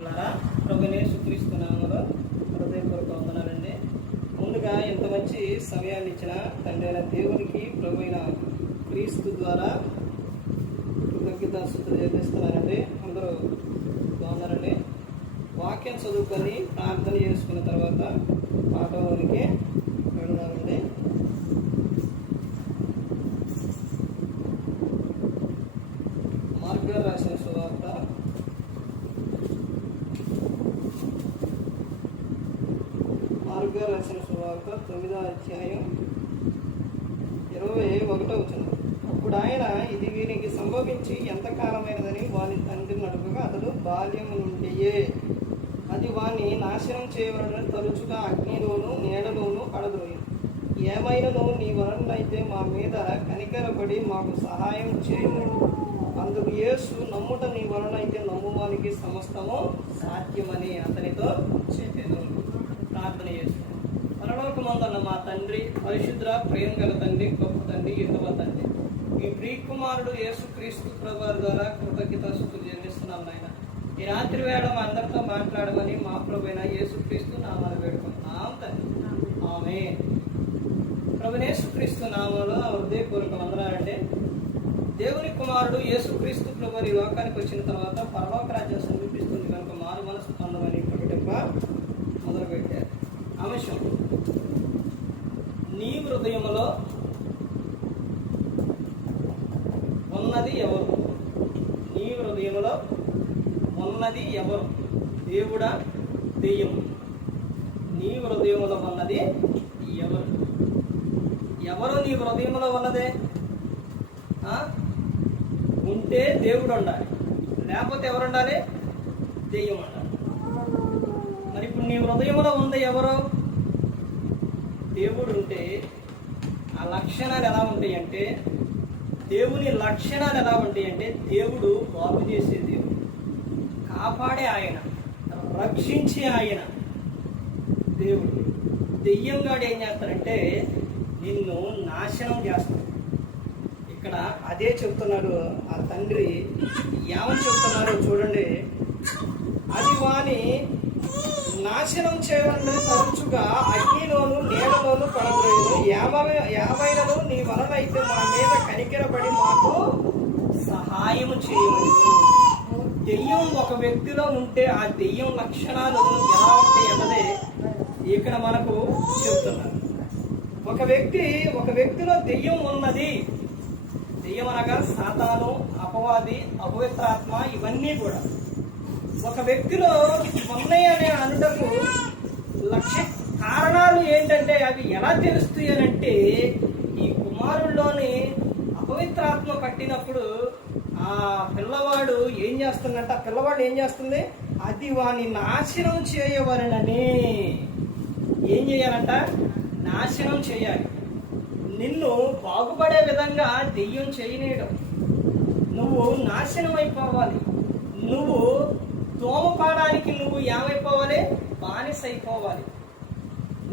ప్రభుని యేసుక్రీస్తునామములో హృదయపూర్వక వందనాలండి. ముందుగా ఇంత మంచి సమయాన్ని ఇచ్చిన తండ్రి అయిన దేవునికి ప్రభు అయిన క్రీస్తు ద్వారా కృతజ్ఞతాస్తుతులు చెల్లిస్తున్నానండి. అందరూ బాగున్నారండి. వాక్యం చదువుకొని ప్రార్థన చేసుకున్న తర్వాత పాఠంలోనికి వెళదామండి. మార్క్ గారు రాసిన సువార్త రాసిన సువార్త 9వ అధ్యాయం 21వ వచనం. అప్పుడు ఆయన, ఇది వీరికి సంభవించి ఎంతకాలమైనదని వాని తండ్రిని అడుగగా, అతడు బాల్యము నుండియే అది వాని నాశనం చేయవలన తరచుగా అగ్నిలోను నీడలోను పడదోయి. ఏమైనను నీ వలనైతే మా మీద కనికరపడి మాకు సహాయం చేయను. అందుకు యేసు, నమ్ముట నీ వలనైతే నమ్మువానికి సమస్తము సాధ్యమని అతనితో చెప్పెను. ప్రార్థన చేస్తున్నాను. పరలోకమందున్న మా తండ్రి, పరిశుద్ధ ప్రేమ గల తండ్రి, గొప్ప తండ్రి, యెహోవా తండ్రి, మీ ప్రియకుమారుడు యేసుక్రీస్తు ప్రభువారి ద్వారా కృతజ్ఞతాస్తుతులు చెల్లిస్తున్నాం నాయన. ఈ రాత్రి వేళ మా అందరితో మాట్లాడమని మా ప్రభువైన యేసుక్రీస్తు నామాలు వేడుకుంటున్నాం తండ్రి. ఆమేన్. ప్రభువైన యేసుక్రీస్తు నామంలో హృదయపూర్వక వందనాలండి. దేవుని కుమారుడు యేసుక్రీస్తు ప్రభువారు ఈ లోకానికి వచ్చిన తర్వాత పరలోక రాజ్యం సమీపిస్తుంది కనుక మారు మనసు పొందమని ప్రకటింప మొదలుపెట్టారు. అంశం, నీ హృదయంలో ఉన్నది ఎవరు? నీ హృదయంలో ఉన్నది ఎవరు? దేవుడా, దెయ్యం? నీ హృదయంలో ఉన్నది ఎవరు? ఎవరు నీ హృదయంలో ఉన్నదే? ఉంటే దేవుడు ఉండాలి, లేకపోతే ఎవరు ఉండాలి? దెయ్యం ఉండాలి. మరి ఇప్పుడు నీ హృదయంలో ఉంది ఎవరు? దేవుడు ఉంటే ఆ లక్షణాలు ఎలా ఉంటాయి అంటే, దేవుని లక్షణాలు ఎలా ఉంటాయి అంటే, దేవుడు బాగు చేసే దేవుడు, కాపాడే ఆయన, రక్షించే ఆయన దేవుడు. దెయ్యంగాడు ఏం చేస్తాడంటే నిన్ను నాశనం చేస్తాడు. ఇక్కడ అదే చెప్తున్నాడు ఆ తండ్రి. ఏమని చెప్తున్నారో చూడండి. అది వాని నాశనం చేయడం తరచుగా అగ్నిలోను నీడలోను పడద్రోయును. యాభైలను నీ వలనైతే మా మీద కనికరపడి మాకు సహాయం చేయమని. దెయ్యం ఒక వ్యక్తిలో ఉంటే ఆ దెయ్యం లక్షణాలు ఎలా ఉంటాయి అన్నదే ఇక్కడ మనకు చెప్తున్నారు. ఒక వ్యక్తిలో దెయ్యం ఉన్నది. దెయ్యం అనగా సాతాను, అపవాది, అపవిత్రాత్మ, ఇవన్నీ కూడా ఒక వ్యక్తిలో ఉన్నాయి అనే అనుటకు కారణాలు ఏంటంటే అవి ఎలా తెలుస్తాయి అని అంటే, ఈ కుమారుల్లోని అపవిత్రాత్మ పట్టినప్పుడు ఆ పిల్లవాడు ఏం చేస్తుందంట? ఆ పిల్లవాడు ఏం చేస్తుంది? అది వాని నాశనం చేయవలనని. ఏం చేయాలంట? నాశనం చేయాలి. నిన్ను బాగుపడే విధంగా దెయ్యం చేయనీయడం. నువ్వు నాశనం అయిపోవాలి. నువ్వు దోమపాడానికి నువ్వు ఏమైపోవాలి? బానిస అయిపోవాలి.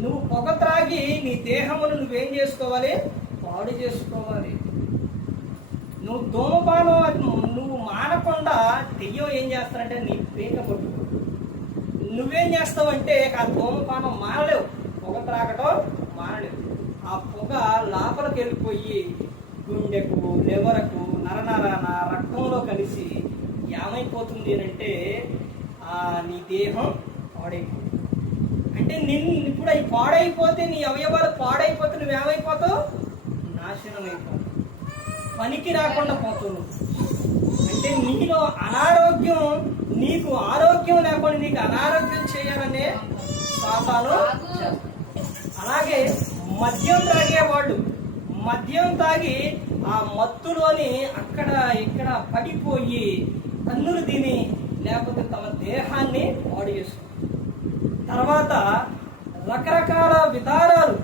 నువ్వు పొగ త్రాగి నీ దేహమును నువ్వేం చేసుకోవాలి? పాడు చేసుకోవాలి. నువ్వు ధూమపానం నువ్వు మానకుండా దెయ్యం ఏం చేస్తానంటే నీ పీక పట్టుకో. నువ్వేం చేస్తావంటే ఆ ధూమపానం మానలేవు, పొగ త్రాగటం మానలేవు. ఆ పొగ లోపలికి వెళ్ళిపోయి గుండెకు, లివరకు, నరనరాన, రక్తంలో కలిసి ఏమైపోతుంది అంటే నీ దేహం పాడైపోతుంది. అంటే ఇప్పుడు అవి పాడైపోతే, నీ అవయవాలు పాడైపోతే నువ్వేమైపోతావు? నాశనం అయిపోతావు, పనికి రాకుండా పోతావు. అంటే నీలో అనారోగ్యం, నీకు ఆరోగ్యం లేకుండా నీకు అనారోగ్యం చేయాలనే సాతాను. అలాగే మద్యం తాగేవాళ్ళు మద్యం తాగి ఆ మత్తులోని అక్కడ ఇక్కడ పడిపోయి తన్నులు తిని లేకపోతే తమ దేహాన్ని పాడు చేసుకుంటారు. తర్వాత రకరకాల విధానాలు,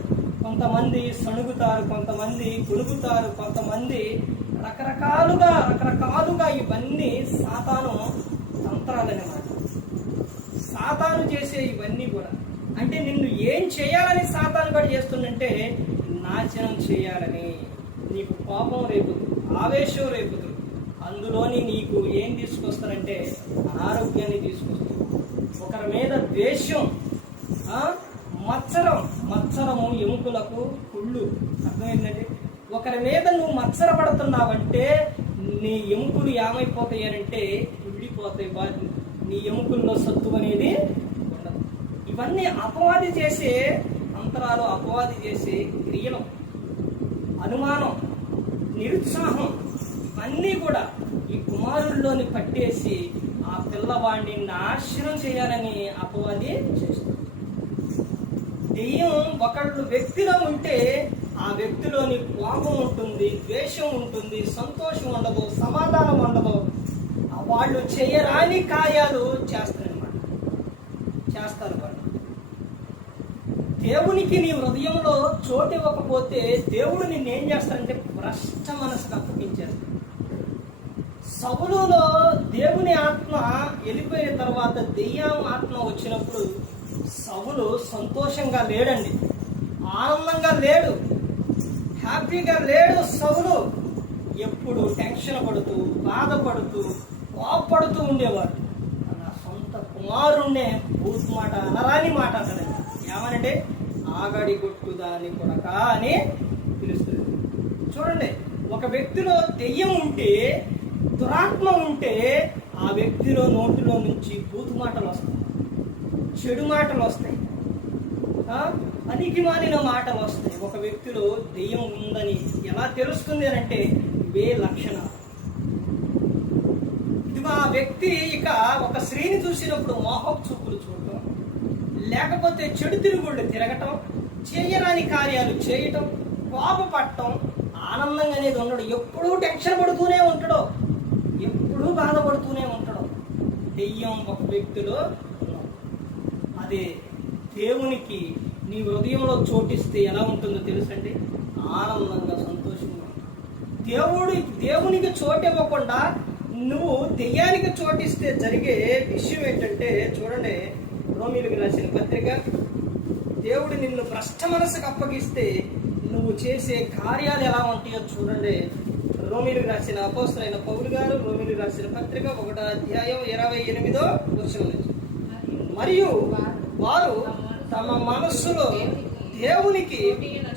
కొంతమంది సణుగుతారు, కొంతమంది గుణుగుతారు, కొంతమంది రకరకాలుగా ఇవన్నీ సాతాను తంత్రాలన్నమాట. సాతాను చేసే ఇవన్నీ కూడా అంటే నిన్ను ఏం చేయాలని సాతాను కూడా చేస్తుందంటే నాశనం చేయాలని. నీకు కోపం రేపుతుంది, ఆవేశం రేపుతుంది. అందులోని నీకు ఏం తీసుకొస్తారంటే అనారోగ్యాన్ని తీసుకొస్తారు. ద్వేషం, మత్సరము ఎముకలకు కుళ్ళు. అర్థమైందండి? ఒకరి మీద నువ్వు మత్సరపడుతున్నావంటే నీ ఎముకలు ఏమైపోతాయనంటే కుళ్ళిపోతాయి. నీ ఎముకల్లో సత్తు అనేది ఉండదు. ఇవన్నీ అపవాది చేసే అంతరాలు, అపవాది చేసే క్రియలు, అనుమానం, నిరుత్సాహం, ఇవన్నీ కూడా ఈ కుమారుల్లోని పట్టేసి ఆ పిల్లవాడిని నాశనం చేయాలని అపవాది చేస్తుంది. దెయ్యం ఒకళ్ళు వ్యక్తిలో ఉంటే ఆ వ్యక్తిలోని కోపం ఉంటుంది, ద్వేషం ఉంటుంది, సంతోషం ఉండదు, సమాధానం ఉండదు. వాళ్ళు చేయరాని కార్యాలు చేస్తారు వాళ్ళు. దేవునికి నీ హృదయంలో చోటు ఇవ్వకపోతే దేవుడు నిన్నేం చేస్తాడంటే భ్రష్ట మనసుకు అప్పగించేస్తాడు. సౌలులో దేవుని ఆత్మ వెళ్ళిపోయిన తర్వాత దెయ్యం ఆత్మ వచ్చినప్పుడు సౌలు సంతోషంగా లేడండి, ఆనందంగా లేడు, హ్యాపీగా లేడు. సౌలు ఎప్పుడు టెన్షన్ పడుతూ, బాధపడుతూ, కోపడుతూ ఉండేవాడు. నా సొంత కుమారుణ్ణే బూత్ మాట, అనరాని మాట అతను ఏమనంటే ఆగడి కొట్టు దాని కొడక అని పిలుస్తుంది. చూడండి, ఒక వ్యక్తిలో దెయ్యం ఉంటే, దురాత్మ ఉంటే ఆ వ్యక్తిలో నోటిలో నుంచి బూతు మాటలు వస్తాయి, చెడు మాటలు వస్తాయి, పనికి మాలిన మాటలు వస్తాయి. ఒక వ్యక్తిలో దెయ్యం ఉందని ఎలా తెలుస్తుంది అంటే ఇవే లక్షణాలు. ఇదిగో ఆ వ్యక్తి ఇక ఒక స్త్రీని చూసినప్పుడు మోహపు చూపులు చూడటం, లేకపోతే చెడు తిరుగుళ్ళు తిరగటం, చేయరాని కార్యాలు చేయటం, కోపపడటం, ఆనందంగా అనేది ఉండడు. ఎప్పుడూ టెన్షన్ పడుతూనే ఉంటాడు, ఎప్పుడూ బాధపడుతూనే ఉంటాడు. దెయ్యం ఒక వ్యక్తిలో అదే దేవునికి నీ హృదయంలో చోటిస్తే ఎలా ఉంటుందో తెలుసండి? ఆనందంగా, సంతోషంగా. దేవునికి చోటు ఇవ్వకుండా నువ్వు దెయ్యానికి చోటిస్తే జరిగే విషయం ఏంటంటే, చూడండి, రోమీయులకు రాసిన పత్రిక, దేవుడు నిన్ను భ్రష్ట మనసుకు అప్పగిస్తే నువ్వు చేసే కార్యాలు ఎలా ఉంటాయో చూడండి. రోమీయులకు రాసిన అపోస్తలుడైన పౌలు గారు రోమీయులకు రాసిన పత్రిక 1వ అధ్యాయం 28వ వచనం. మరియు వారు తమ మనస్సులో దేవునికి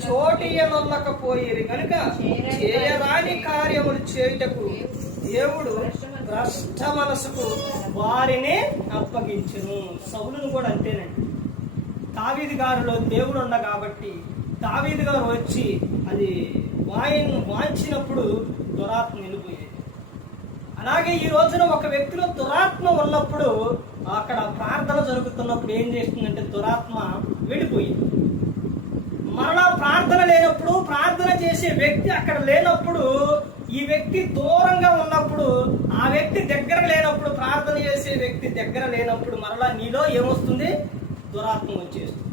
చోటియనొల్లకపోయేది కనుక చేయరాని కార్యములు చేయుటకు దేవుడు భ్రష్ట మనసుకు వారిని అప్పగించును. సౌలును కూడా అంతేనండి. దావీదు గారిలో దేవుడు ఉండ కాబట్టి దావీదు గారు వచ్చి అది వాంచినప్పుడు దురాత్మ వెళ్ళిపోయేది. అలాగే ఈ రోజున ఒక వ్యక్తిలో దురాత్మ ఉన్నప్పుడు, అక్కడ ప్రార్థన జరుగుతున్నప్పుడు ఏం చేస్తుందంటే దురాత్మ వెళ్ళిపోయింది. మరలా ప్రార్థన లేనప్పుడు, ప్రార్థన చేసే వ్యక్తి అక్కడ లేనప్పుడు, ఈ వ్యక్తి దూరంగా ఉన్నప్పుడు, ఆ వ్యక్తి దగ్గర లేనప్పుడు, ప్రార్థన చేసే వ్యక్తి దగ్గర లేనప్పుడు మరలా నీలో ఏమొస్తుంది? దురాత్మ వచ్చేస్తుంది.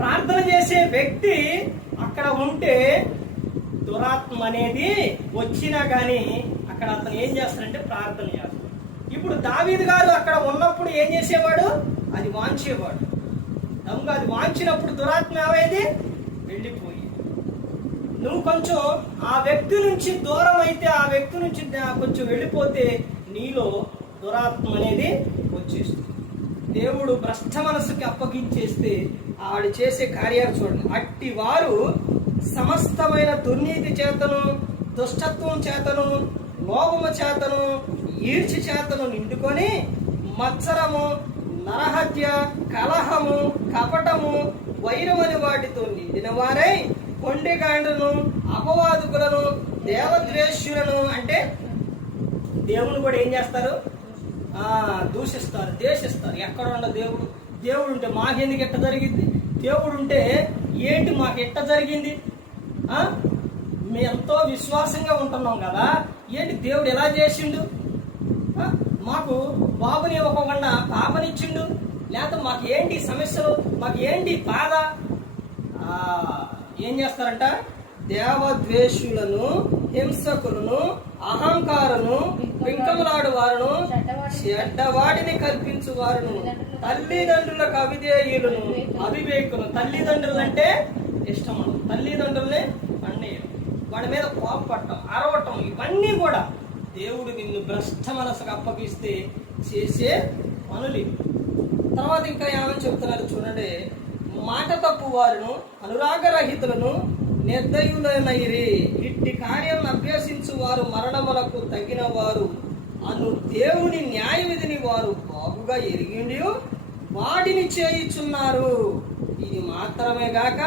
ప్రార్థన చేసే వ్యక్తి అక్కడ ఉంటే దురాత్మ అనేది వచ్చినా గానీ అక్కడ అతను ఏం చేస్తాడంటే ప్రార్థన చేస్తాడు. ఇప్పుడు దావీదు గారు అక్కడ ఉన్నప్పుడు ఏం చేసేవాడు? అది వాంచేవాడు. అది వాంచినప్పుడు దురాత్మ ఏమైంది? వెళ్ళిపోయి. నువ్వు కొంచెం ఆ వ్యక్తి నుంచి దూరం అయితే, ఆ వ్యక్తి నుంచి కొంచెం వెళ్ళిపోతే నీలో దురాత్మ అనేది వచ్చేస్తుంది. దేవుడు భ్రష్ట మనసుకి అప్పగించేస్తే ఆవిడ చేసే కార్యాలు చూడండి. అట్టి వారు సమస్తమైన దుర్నీతి చేతను, దుష్టత్వం చేతను, లోభము చేతను, ఈర్చి చేతను నిండుకొని మత్సరము, నరహత్య, కలహము, కపటము, వైరమని వాటితో నిండిన వారై కొండెగాండ్రులను, అపవాదుకులను, దేవద్వేష్యులను, అంటే దేవుని కూడా ఏం చేస్తారు? దూషిస్తారు, ద్వేషిస్తారు. ఎక్కడ ఉండ దేవుడు ఉంటే మాకెందుకు ఎట్ట జరిగింది? దేవుడు ఉంటే ఏంటి మాకు ఎట్ట జరిగింది? మేము ఎంతో విశ్వాసంగా ఉంటున్నాం కదా, ఏంటి దేవుడు ఎలా చేసిండు? మాకు బాబుని ఇవ్వకుండా పాపనిచ్చిండు, లేకపోతే మాకు ఏంటి సమస్యలు, మాకు ఏంటి బాధ? ఏం చేస్తారంట? దేవద్వేషులను, హింసకులను, అహంకారులను, పింకములాడు వారును, చెడ్డవాడిని కల్పించు వారును, తల్లిదండ్రులకు అవిధేయులను, అవివేకులు. తల్లిదండ్రులు అంటే ఇష్టం, తల్లిదండ్రులనే అన్నయ్య, వాడి మీద కోపపడటం, అరవటం, ఇవన్నీ కూడా. దేవుడు నిన్ను భ్రష్ట మనసుకు అప్పగిస్తే చేసే పనులు. తర్వాత ఇంకా ఏమని చెప్తున్నారు చూడండి, మాట తప్పు వారును అనురాగరహితులను నిర్దయులైరి, ఇట్టి కార్యాలను అభ్యసించు వారు మరణములకు తగిన వారు అను దేవుని న్యాయ విధిని వారు బాగుగా ఎరిగిండి వాటిని చేయుచున్నారు. ఇది మాత్రమే గాక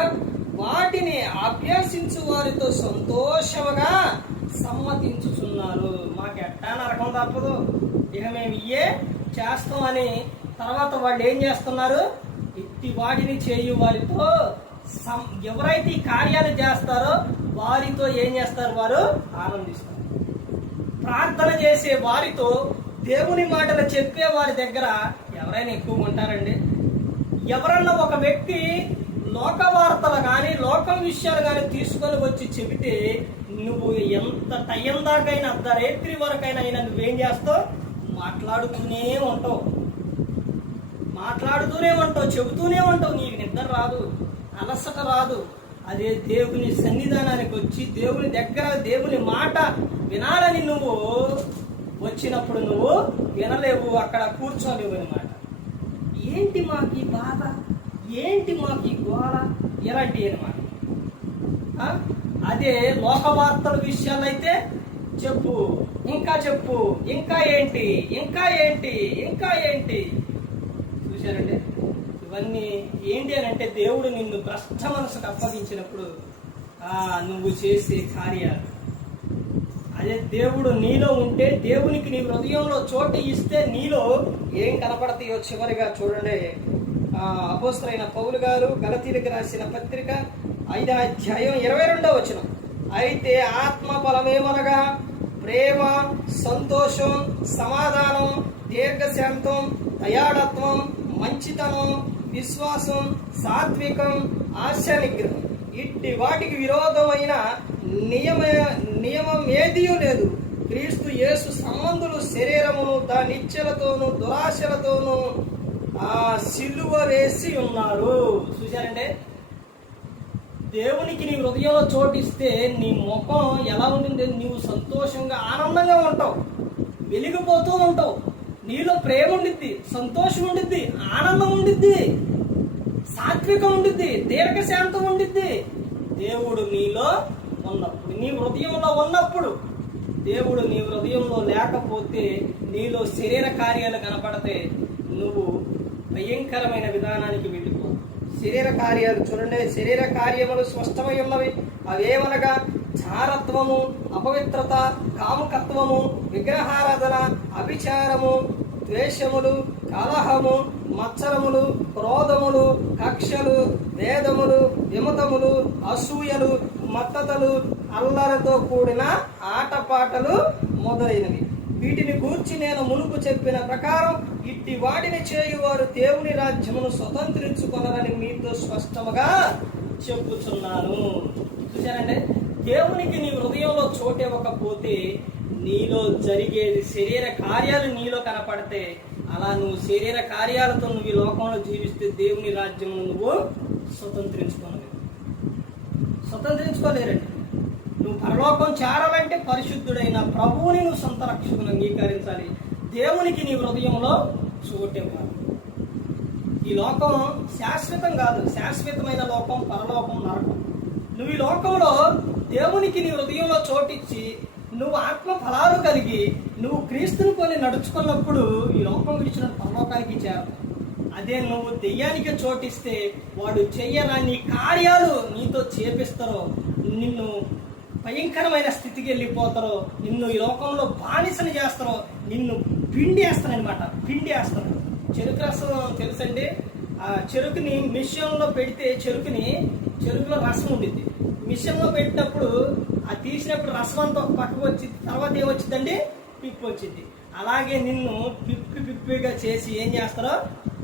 వాటిని అభ్యసించు వారితో సంతోషముగా సమ్మతించుచున్నారు. మాకు ఎట్టా నరకం తప్పదు, ఇక మేము ఇయే చేస్తామని తర్వాత వాళ్ళు ఏం చేస్తున్నారు, ఇట్టి వాటిని చేయు వారితో ఎవరైతే ఈ కార్యాలు చేస్తారో వారితో ఏం చేస్తారు, వారు ఆనందిస్తారు. ప్రార్థన చేసే వారితో దేవుని మాటలు చెప్పే వారి దగ్గర ఎవరైనా ఎక్కువ ఉంటారండి? ఎవరన్నా ఒక వ్యక్తి లోక వార్తలు కానీ లోకం విషయాలు కానీ తీసుకొని వచ్చి చెబితే నువ్వు ఎంత టైం దాకైనా అర్ధరాత్రి వరకైనా నువ్వేం చేస్తావు, మాట్లాడుతూనే ఉంటావు, చెబుతూనే ఉంటావు. నీకు నిద్ర రాదు, అలసట రాదు. అదే దేవుని సన్నిధానానికి వచ్చి దేవుని దగ్గర దేవుని మాట వినాలని నువ్వు వచ్చినప్పుడు నువ్వు వినలేవు, అక్కడ కూర్చోలేవు అనమాట. ఏంటి మాకు ఈ బాధ, ఏంటి మాకు ఈ గోళ, ఇలాంటివి అనమాట. అదే లోక వార్తల విషయాలు అయితే చెప్పు, ఇంకా చెప్పు, ఇంకా ఏంటి, ఇంకా ఏంటి, ఇంకా ఏంటి. చూశారండి, ఇవన్నీ ఏంటి అని అంటే దేవుడు నిన్ను భ్రష్ట మనసుకు అప్పగించినప్పుడు నువ్వు చేసే కార్యాలు. అదే దేవుడు నీలో ఉంటే, దేవునికి నీ హృదయంలో చోటు ఇస్తే నీలో ఏం కనపడతాయో చివరిగా చూడండి. అపోస్తలుడైన పౌలు గారు గలతీయులకు రాసిన పత్రిక 5వ అధ్యాయం 22వ వచనం, అయితే ఆత్మ బలమేమనగా ప్రేమ, సంతోషం, సమాధానం, దీర్ఘశాంతం, దయాళత్వం, మంచితనం, విశ్వాసం, సాత్వికం, ఆశా నిగ్రహం, ఇట్టి వాటికి విరోధమైన నియమం ఏదియూ లేదు. క్రీస్తు యేసు సంబంధులు శరీరమును దాని ఇచ్చలతోనూ దురాశలతోనూ సిలువ వేసి ఉన్నారు. చూశారంటే, దేవునికి నీ హృదయంలో చోటిస్తే నీ ముఖం ఎలా ఉంటుంది, నీవు సంతోషంగా ఆనందంగా ఉంటావు, వెలిగిపోతూ ఉంటావు. నీలో ప్రేమ ఉండిద్ది, సంతోషం ఉండిద్ది, ఆనందం ఉండిద్ది, సాత్వికం ఉండిద్ది, దీర్ఘశాంతం ఉండిద్ది. దేవుడు నీలో ఉన్నప్పుడు, నీ హృదయంలో ఉన్నప్పుడు. దేవుడు నీ హృదయంలో లేకపోతే నీలో శరీర కార్యాలు కనపడితే నువ్వు భయంకరమైన విధానానికి వెళ్ళిపో. శరీర కార్యాలు చూడండి, శరీర కార్యములు స్పష్టమై ఉన్నవి. అవేమనగా చారత్వము, అపవిత్రత, కాముకత్వము, విగ్రహారాధన, అభిచారము, ద్వేషములు, కలహము, మత్సరములు, క్రోధములు, కక్షలు, వేదములు, విమతములు, అసూయలు, మత్తతలు, అల్లరితో కూడిన ఆటపాటలు మొదలైనవి. వీటిని గూర్చి నేను మునుపు చెప్పిన ప్రకారం ఇట్టి వాటిని చేయువారు దేవుని రాజ్యమును స్వతంత్రించుకొనరని మీతో స్పష్టముగా చెప్పుచున్నాను. చూశారంటే, దేవునికి నీ హృదయంలో చోటు ఇవ్వకపోతే నీలో జరిగేది శరీర కార్యాలు నీలో కనపడితే, అలా నువ్వు శరీర కార్యాలతో నువ్వు ఈ లోకంలో జీవిస్తే దేవుని రాజ్యమును నువ్వు స్వతంత్రించుకోలేరండి. నువ్వు పరలోకం చేరాలంటే పరిశుద్ధుడైన ప్రభువుని నువ్వు సొంత రక్షకుని అంగీకరించాలి. దేవునికి నీ హృదయంలో చోటివ్వాలి. ఈ లోకం శాశ్వతం కాదు, శాశ్వతమైన లోకం పరలోకం, నరకం. నువ్వు ఈ లోకంలో దేవునికి నీ హృదయంలో చోటిచ్చి నువ్వు ఆత్మ ఫలాలు కలిగి నువ్వు క్రీస్తుని పోలి నడుచుకున్నప్పుడు ఈ లోకం విడిచిన పరలోకానికి చేరవు. అదే నువ్వు దెయ్యానికి చోటిస్తే వాడు చెయ్యరాని కార్యాలు నీతో చేపిస్తారో, నిన్ను భయంకరమైన స్థితికి వెళ్ళిపోతారో, నిన్ను ఈ లోకంలో బానిసని చేస్తారో, నిన్ను పిండేస్తారనమాట. పిండేస్తారు. చెరుకు రసం తెలుసండి, ఆ చెరుకుని మిషన్లో పెడితే చెరుకులో రసం ఉండిద్ది. మిషన్లో పెట్టినప్పుడు ఆ తీసినప్పుడు రసం అంతా ఒక పక్కకు వచ్చింది, తర్వాత ఏమొచ్చిందండి, పిప్పి వచ్చింది. అలాగే నిన్ను పిప్పిగా చేసి ఏం చేస్తారో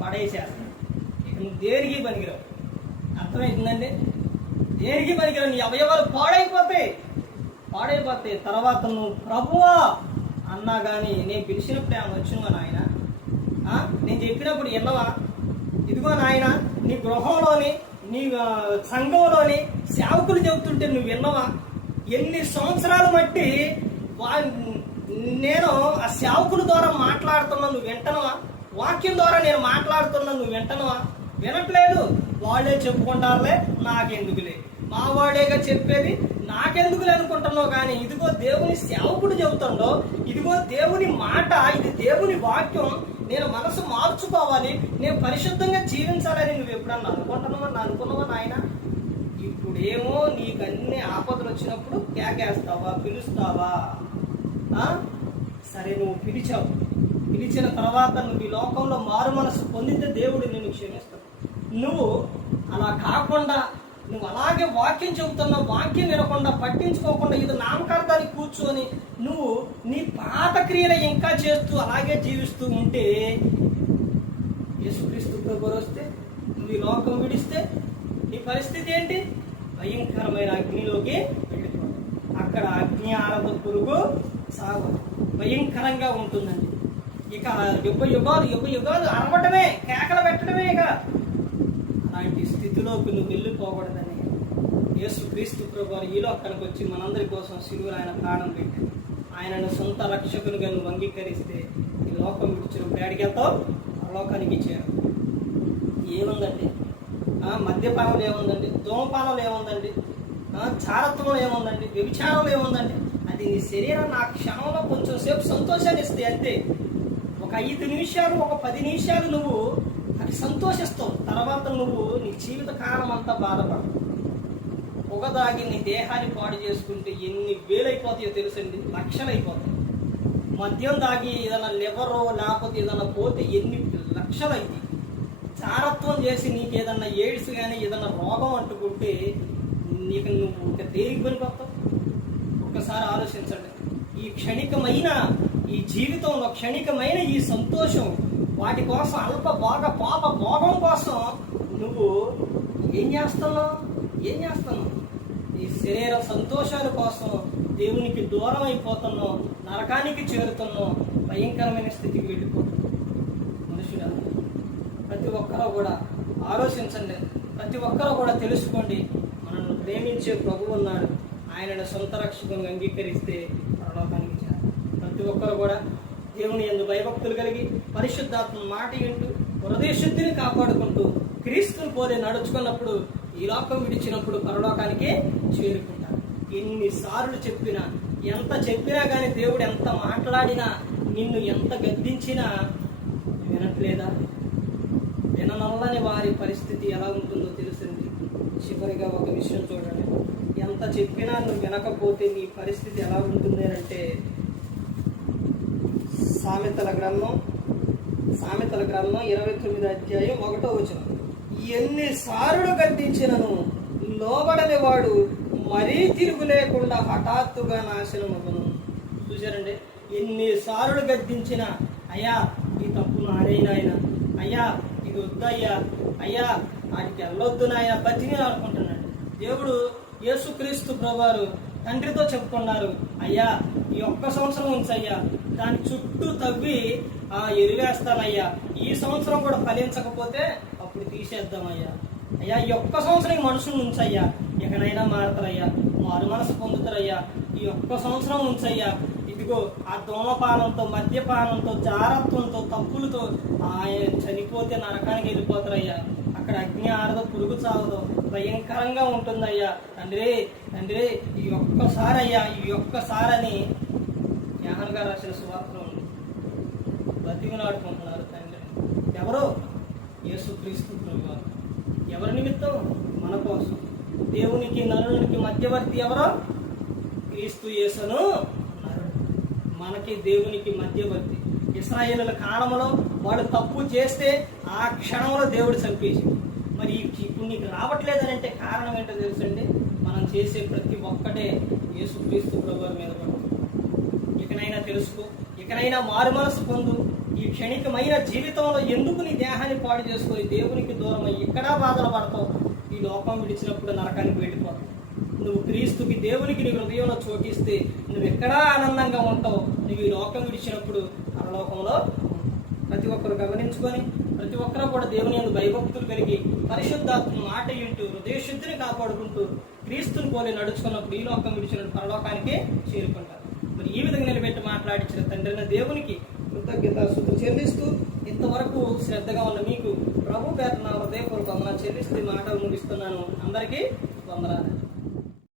పడేసేస్తారు. ఇక నువ్వు దేనికి పనికిరావు. అర్థమవుతుందండి? దేనికి పనికిరావు. నీ అవయవాలు పాడైపోతాయి. తర్వాత నువ్వు ప్రభువా అన్నా కానీ, నేను పిలిచినప్పుడు ఆమె వచ్చినవా నాయన, నేను చెప్పినప్పుడు విన్నవా? ఇదిగో నాయన, నీ గృహంలోని నీ సంఘంలోని సేవకులు చెబుతుంటే నువ్వు విన్నవా? ఎన్ని సంవత్సరాలు బట్టి నేను ఆ సేవకుల ద్వారా మాట్లాడుతున్నా, నువ్వు వింటనవా? వాక్యం ద్వారా నేను మాట్లాడుతున్నా, నువ్వు వింటనవా? వినట్లేదు. వాళ్ళే చెప్పుకుంటారులే, నాకెందుకులే, మా వాడేగా చెప్పేది, నాకెందుకులే అనుకుంటున్నావు. కానీ ఇదిగో దేవుని సేవకుడు చెబుతుండో, ఇదిగో దేవుని మాట, ఇది దేవుని వాక్యం, నేను మనసు మార్చుకోవాలి, నేను పరిశుద్ధంగా జీవించాలని నువ్వు ఎప్పుడన్నా అనుకున్నావా నాయన? ఇప్పుడేమో నీకు అన్ని ఆపదలు వచ్చినప్పుడు కేకేస్తావా, పిలుస్తావా? సరే, నువ్వు పిలిచిన తర్వాత నువ్వు ఈ లోకంలో మారు మనసు పొందితే దేవుడు నిన్ను క్షమిస్తాడు. నువ్వు అలా కాకుండా, నువ్వు అలాగే వాక్యం చెబుతున్నావు, వాక్యం వినకుండా, పట్టించుకోకుండా, ఇది నామకార్థానికి కూర్చొని నువ్వు నీ పాత క్రియలు ఇంకా చేస్తూ అలాగే జీవిస్తూ ఉంటే, యేసుక్రీస్తు ప్రభువు వస్తే, నువ్వు ఈ లోకం విడిస్తే నీ పరిస్థితి ఏంటి? భయంకరమైన అగ్నిలోకి వెళ్ళిపోతావు. అక్కడ అగ్ని ఆరద పురుగు సాగు భయంకరంగా ఉంటుందండి. ఇక యుగాలు అరవటమే, కేకలు పెట్టడమే. ఇక అలాంటి స్థితిలోకి నువ్వు వెళ్ళిపోకూడదని యేసుక్రీస్తు ప్రభువు ఈ లోకానికి వచ్చి మనందరి కోసం సిలువలో ఆయన ప్రాణం పెట్టాడు. ఆయనను సొంత రక్షకునిగా నువ్వు అంగీకరిస్తే ఈ లోకం విడిచినప్పుడు అడిగేతో ఆ లోకానికి చేరు. ఏముందండి? మద్యపానం ఏముందండి? ధూమపానం ఏముందండి? చారత్వం ఏముందండి? వ్యభిచారం ఏముందండి? అది నీ శరీరాన్ని ఆ క్షణంలో కొంచెం సేపు సంతోషాన్ని ఇస్తే అంతే. ఒక 5 నిమిషాలు, ఒక 10 నిమిషాలు నువ్వు అది సంతోషిస్తావు. తర్వాత నువ్వు నీ జీవిత కాలం అంతా బాధపడవు. పొగ దాగి నీ దేహాన్ని పాడు చేసుకుంటే ఎన్ని వేలైపోతాయో తెలుసండి, లక్షలైపోతాయి. మద్యం దాగి ఏదైనా లివరో లేకపోతే ఏదైనా పోతే ఎన్ని లక్షలైతాయి. చారత్వం చేసి నీకు ఏదన్నా ఎయిడ్స్ కానీ ఏదన్నా రోగం అంటుకుంటే నీకు నువ్వు ఇంకా దేనికి పనికొస్తావు? ఒక్కసారి ఆలోచించండి. ఈ క్షణికమైన ఈ జీవితంలో క్షణికమైన ఈ సంతోషం, వాటి కోసం అల్ప పాప భోగం కోసం నువ్వు ఏం చేస్తున్నావు? ఈ శరీర సంతోషాల కోసం దేవునికి దూరం అయిపోతున్నావు, నరకానికి చేరుతున్నావు, భయంకరమైన స్థితికి వెళ్ళిపోతున్నావు. మనుషుడా, ప్రతి ఒక్కరూ కూడా ఆలోచించండి, ప్రతి ఒక్కరూ కూడా తెలుసుకోండి, మనల్ని ప్రేమించే ప్రభువు ఉన్నాడు. ఆయనను సొంత రక్షకుని అంగీకరిస్తే పరలోకానికి చేరాలి. ప్రతి ఒక్కరు కూడా దేవుని యందు భయభక్తులు కలిగి పరిశుద్ధాత్మ మాట వింటూ హృదయ శుద్ధిని కాపాడుకుంటూ క్రీస్తుని పోలే నడుచుకున్నప్పుడు ఈ లోకం విడిచినప్పుడు పరలోకానికే చేరుకుంటారు. ఎన్నిసార్లు చెప్పినా, ఎంత చెప్పినా కానీ, దేవుడు ఎంత మాట్లాడినా, నిన్ను ఎంత గద్దించినా వినట్లేదా? విననల్లని వారి పరిస్థితి ఎలా ఉంటుందో తెలిసింది. చివరిగా ఒక విషయం చూడండి, ఎంత చెప్పినా నువ్వు వినకపోతే నీ పరిస్థితి ఎలా ఉంటుంది అంటే, సామెతల గ్రంథం 29 అధ్యాయం 1వ వచనం, ఎన్నిసార్లు గద్దించినను లోబడని వాడు మరీ తిరుగు లేకుండా హఠాత్తుగా నాశనమగును. చూశారండి, ఎన్నిసార్లు గద్దించినా, అయ్యా ఈ తప్పు నాయన, అయ్యా ఇది వద్దయ్యా, అయ్యా వాటికి వెళ్ళొద్దు నాయన, బతిని ఆడుకుంటున్నాడు. దేవుడు యేసుక్రీస్తు ప్రభువారు తండ్రితో చెప్పుకున్నారు, అయ్యా ఈ 1 సంవత్సరం ఉంచయ్యా, దాని చుట్టూ తవ్వి ఎరువేస్తానయ్యా, ఈ సంవత్సరం కూడా ఫలించకపోతే అప్పుడు తీసేద్దామయ్యా, అయ్యా ఈ 1 సంవత్సరం ఈ మనుషులు ఉంచయ్యా, ఎక్కడైనా మారుతారయ్యా, మారు మనసు పొందుతారయ్యా, ఈ 1 సంవత్సరం ఉంచయ్యా. ఇదిగో ఆ ధూమపానంతో, మద్యపానంతో, జారత్వంతో, తప్పులతో చనిపోతే నరకానికి వెళ్ళిపోతారయ్యా, అక్కడ అగ్ని ఆరదో, పురుగు చావదో, భయంకరంగా ఉంటుందయ్యా. తండ్రి ఈ ఒక్కసారి అయ్యా, ఈ ఒక్కసారని యోహాను గారు రాసిన సువార్తలో ఉంది. బతికినాడుకుంటున్నారు తండ్రి. ఎవరో? యేసుక్రీస్తు ప్రభువారు. ఎవరి నిమిత్తం? మన కోసం. దేవునికి నరునికి మధ్యవర్తి ఎవరో? క్రీస్తు యేసును నరుడు, మనకి దేవునికి మధ్యవర్తి. ఇశ్రాయేలుల కాలంలో వాడు తప్పు చేస్తే ఆ క్షణంలో దేవుడు చంపేసి, మరి ఇప్పుడు నీకు రావట్లేదని అంటే కారణం ఏంటో తెలుసండి, మనం చేసే ప్రతి ఒక్కటే యేసుక్రీస్తు ప్రభువారి మీద పడుతుంది. ఇకనైనా తెలుసుకో, ఇకనైనా మారు మనసు పొందు. ఈ క్షణికమైన జీవితంలో ఎందుకు నీ దేహాన్ని పాడు చేసుకొని దేవునికి దూరమై ఎక్కడా బాధలు పడతావు? ఈ లోకం విడిచినప్పుడు నరకానికి వెళ్ళిపోతావు. నువ్వు క్రీస్తుకి, దేవునికి నీ హృదయంలో చోటిస్తే నువ్వు ఎక్కడా ఆనందంగా ఉంటావు. నువ్వు ఈ లోకం విడిచినప్పుడు పరలోకంలో. ప్రతి ఒక్కరు గమనించుకొని, ప్రతి ఒక్కరూ కూడా దేవుని యందు భయభక్తులు కలిగి పరిశుద్ధాత్మ మాట వింటూ హృదయ శుద్ధిని కాపాడుకుంటూ క్రీస్తుని పోలి నడుచుకున్నప్పుడు ఈ లోకం విడిచినప్పుడు పరలోకానికే చేరుకుంటారు. మరి ఈ విధంగా నిలబెట్టి మాట్లాడించిన తండ్రి దేవునికి కృతజ్ఞతాస్తుతులు చెల్లిస్తూ ఇంతవరకు శ్రద్ధగా ఉన్న మీకు ప్రభు పేరున హృదయపూర్వక వందనాలు చెల్లిస్తూ ఈ మాటలు ముగిస్తున్నాను. అందరికీ వందనాలు.